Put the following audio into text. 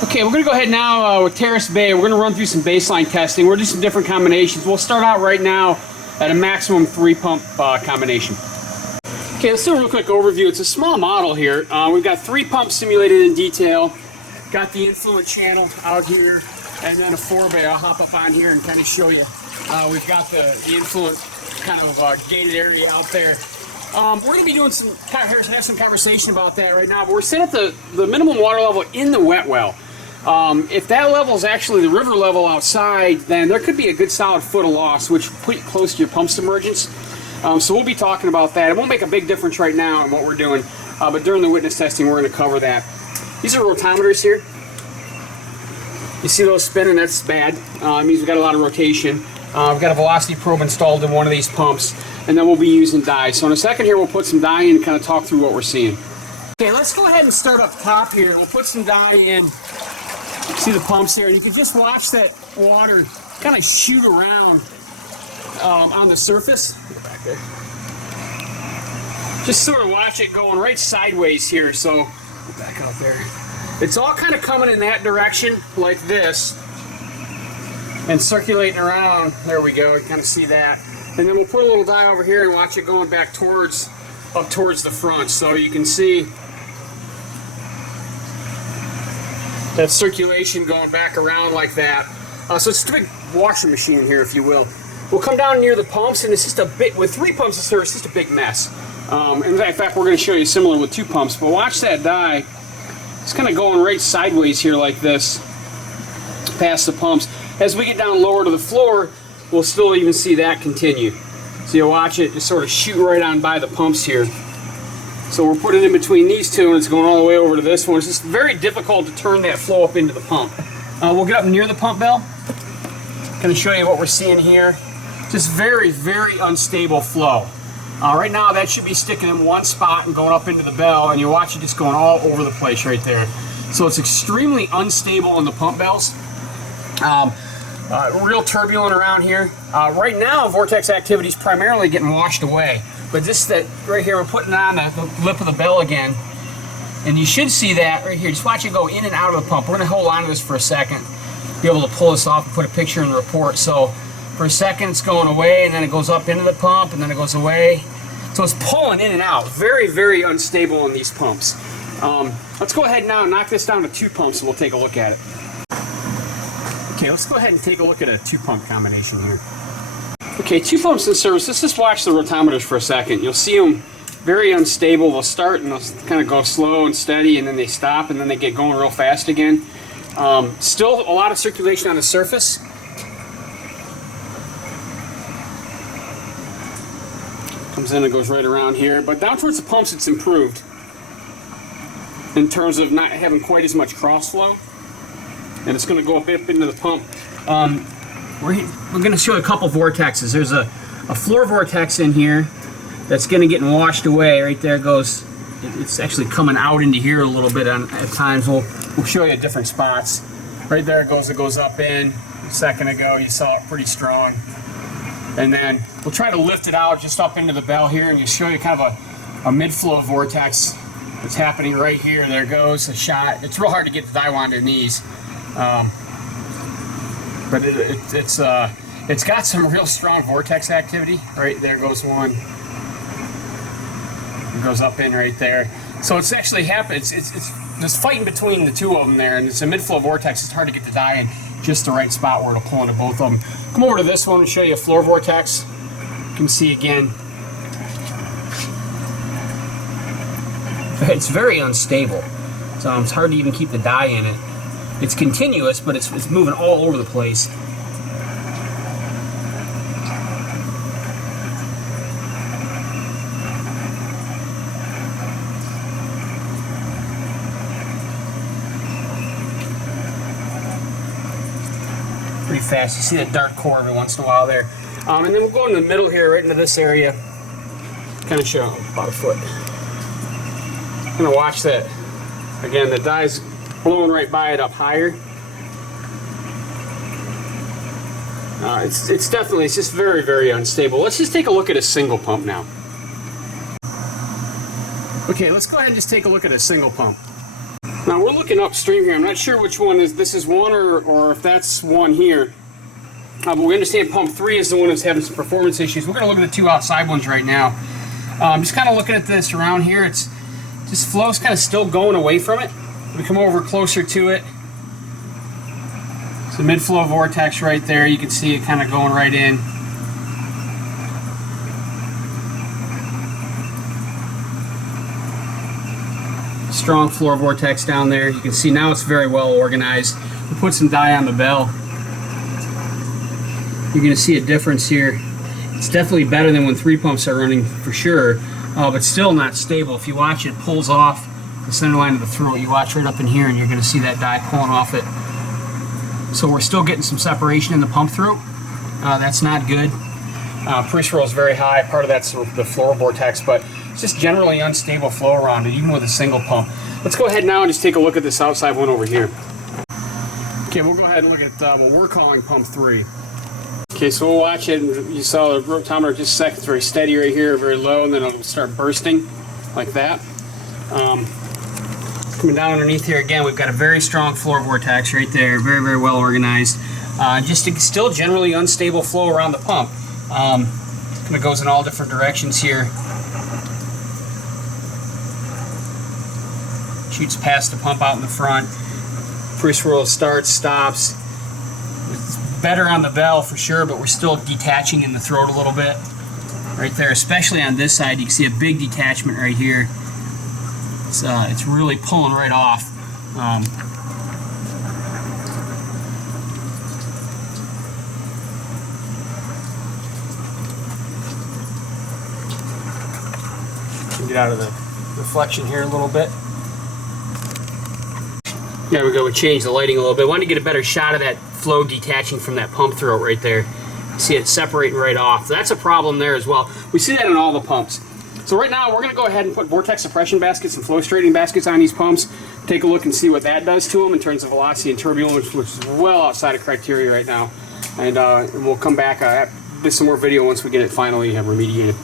Okay, we're going to go ahead now with Terrace Bay. We're going to run through some baseline testing. We'll do some different combinations. We'll start out right now at a maximum 3-pump combination. Okay, let's do a real quick overview. It's a small model here. We've got 3 pumps simulated in detail. Got the influent channel out here, and then a 4-bay. I'll hop up on here and kind of show you. We've got the influent kind of gated area out there. We're going to be doing have some conversation about that right now, but we're set at the minimum water level in the wet well. If that level is actually the river level outside, then there could be a good solid foot of loss, which will put you close to your pump submergence. So we'll be talking about that. It won't make a big difference right now in what we're doing, but during the witness testing, we're going to cover that. These are rotometers here. You see those spinning? That's bad. It means we've got a lot of rotation. We've got a velocity probe installed in one of these pumps, and then we'll be using dye. So in a second here, we'll put some dye in and kind of talk through what we're seeing. Okay, let's go ahead and start up top here. We'll put some dye in. See the pumps here, and you can just watch that water kind of shoot around on the surface. Go back there. Just sort of watch it going right sideways here. So go back out there. It's all kind of coming in that direction like this and circulating around. There we go. You kind of see that. And then we'll put a little dye over here and watch it going back up towards the front. So you can see that circulation going back around like that. So it's just a big washing machine here, if you will. We'll come down near the pumps, and it's just a bit, with 3 pumps it's just a big mess. In fact, we're going to show you similar with 2 pumps, but watch that dye. It's kind of going right sideways here like this, past the pumps. As we get down lower to the floor, we'll still even see that continue. So you'll watch it just sort of shoot right on by the pumps here. So we're putting it in between these two, and it's going all the way over to this one. It's just very difficult to turn that flow up into the pump. We'll get up near the pump bell. Kind of show you what we're seeing here. Just very, very unstable flow. Right now, that should be sticking in one spot and going up into the bell, and you watch it just going all over the place right there. So it's extremely unstable in the pump bells. Real turbulent around here. Right now, vortex activity is primarily getting washed away. But that right here, we're putting on the lip of the bell again. And you should see that right here. Just watch it go in and out of the pump. We're going to hold on to this for a second. Be able to pull this off and put a picture in the report. So for a second, it's going away, and then it goes up into the pump, and then it goes away. So it's pulling in and out. Very, very unstable in these pumps. Let's go ahead now and knock this down to 2 pumps, and we'll take a look at it. Okay, let's go ahead and take a look at a 2-pump combination here. Okay, 2 pumps in service. Let's just watch the rotometers for a second. You'll see them very unstable. They'll start and they'll kind of go slow and steady, and then they stop, and then they get going real fast again. Still a lot of circulation on the surface. Comes in and goes right around here. But down towards the pumps, it's improved in terms of not having quite as much cross flow. And it's going to go up into the pump. We're going to show you a couple vortexes. There's a floor vortex in here that's going to get washed away. Right there it goes. It's actually coming out into here a little bit at times. We'll show you different spots. Right there it goes up in. A second ago you saw it pretty strong. And then we'll try to lift it out just up into the bell here, and just show you kind of a mid-flow vortex that's happening right here. There it goes, a shot. It's real hard to get the dye wand in these. But it's got some real strong vortex activity. Right there goes one. It goes up in right there. So it's actually happened. It's just fighting between the 2 of them there, and it's a mid-flow vortex. It's hard to get the dye in just the right spot where it'll pull into both of them. Come over to this one and show you a floor vortex. You can see again. It's very unstable. So it's hard to even keep the dye in it. It's continuous, but it's moving all over the place. Pretty fast. You see that dark core every once in a while there. And then we'll go in the middle here, right into this area. Kind of show about a foot. I'm going to watch that. Again, the dye's blowing right by it up higher. It's definitely, it's just very, very unstable. Let's just take a look at a single pump now. Okay, let's go ahead and just take a look at a single pump. Now we're looking upstream here. I'm not sure which one is, this is one or if that's one here. But we understand pump 3 is the one that's having some performance issues. We're going to look at the 2 outside ones right now. Just kind of looking at this around here. It's just flow's kind of still going away from it. We come over closer to it. It's a mid-flow vortex right there. You can see it kind of going right in. Strong floor vortex down there. You can see now it's very well organized. We put some dye on the bell. You're going to see a difference here. It's definitely better than when 3 pumps are running for sure, but still not stable. If you watch, it pulls off the center line of the throat. You watch right up in here and you're going to see that dye pulling off it. So we're still getting some separation in the pump throat. That's not good. Pre-swirl is very high. Part of that's the floor vortex, but it's just generally unstable flow around it, even with a single pump. Let's go ahead now and just take a look at this outside one over here. Okay, we'll go ahead and look at what we're calling pump 3. Okay, so we'll watch it. You saw the rotometer just a second. It's very steady right here, very low, and then it'll start bursting like that. Coming down underneath here again, we've got a very strong floor vortex right there, very, very well organized. Just still generally unstable flow around the pump. Kind of goes in all different directions here. Shoots past the pump out in the front. Pre-swirl starts, stops. It's better on the bell for sure, but we're still detaching in the throat a little bit. Right there, especially on this side, you can see a big detachment right here. It's really pulling right off. Get out of the reflection here a little bit. There we go, we changed the lighting a little bit. I wanted to get a better shot of that flow detaching from that pump throat right there. See it separating right off. That's a problem there as well. We see that in all the pumps. So right now we're going to go ahead and put vortex suppression baskets and flow straightening baskets on these pumps. Take a look and see what that does to them in terms of velocity and turbulence, which is well outside of criteria right now. And we'll come back with some more video once we get it finally remediated.